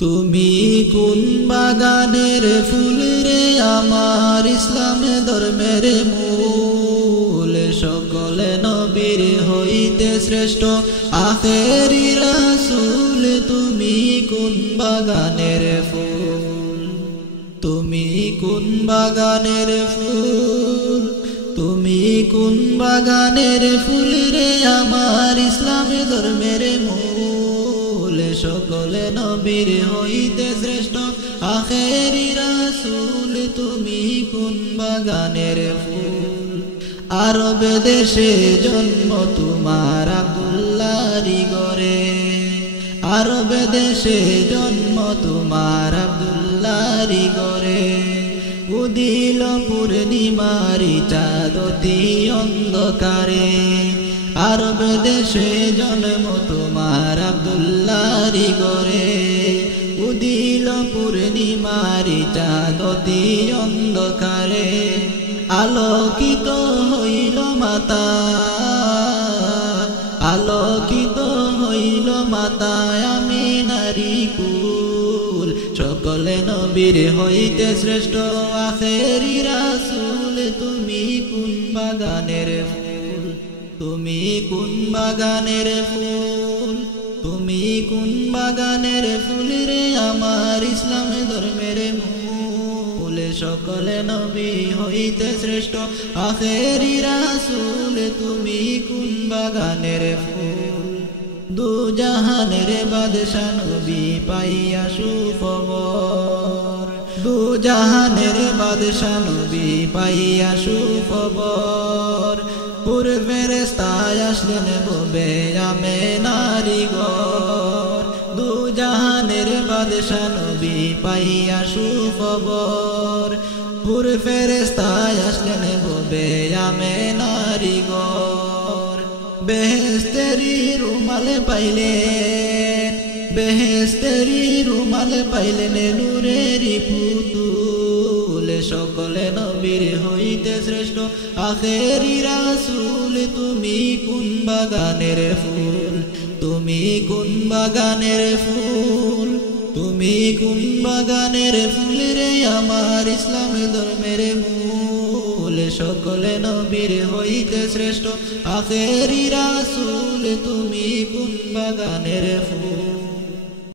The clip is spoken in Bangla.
তুমি কোন বাগানের ফুল রে আমার ইসলাম ধর্মের মূল সকলে নবীর হইতে শ্রেষ্ঠ আখেরি রাসূল তুমি কোন বাগানের ফুল তুমি কোন বাগানের ফুল তুমি কোন বাগানের ফুল রে আমার ইসলাম ধর্মের মূল সকলে নবীর হইতে শ্রেষ্ঠ আখেরি রাসূল তুমি কোন বাগানের ফুল আরব দেশে জন্ম তোমার আব্দুল্লাহরি ঘরে আরব দেশে জন্ম তোমার আব্দুল্লাহরি ঘরে উদিল পূর্ণিমারি চাঁদ অতি অন্ধকারে আরব দেশে জন্ম তোমার আব্দুল্লাহরি ঘরে উদিল পূর্ণিমারি চাঁদ অতি অন্ধকারে আলোকিত হইল মাতা আলোকিত হইল মাতা আমিনারি কুল সকলে নবীর হইতে শ্রেষ্ঠ আখেরি রাসূল তুমি কোন বাগানের ফুল তুমি কোন বাগানের ফুল তুমি কোন বাগানের ফুল রে আমার ইসলাম ধর্মের মূল সকলে নবী হইতে শ্রেষ্ঠ আখেরি রাসূল তুমি কোন বাগানের ফুল দু জাহানের বাদশা নবী পাইয়া সুখবর দু জাহানের বাদশা নবী পাইয়া সুখবর পুরে ফেরেশতায় আসলেন ববে আমেনারি ঘর দু জাহানের বাদশা নবী পাইয়া সুখবর পুরে ফেরেশতায় আসলেন ববে আমেনারি ঘর বেহেশতেরি রুমাল পাইলেন বেহেশতেরি রুমাল পাইলেন নূরেরি পুতুল সকলে নবীর হইতে শ্রেষ্ঠ আখেরি রাসূল তুমি কোন বাগানের ফুল তুমি কোন বাগানের ফুল তুমি কোন বাগানের ফুল রে আমার ইসলাম ধর্মের মূল সকলে নবীর হইতে শ্রেষ্ঠ আখেরি রাসূল তুমি কোন বাগানের ফুল।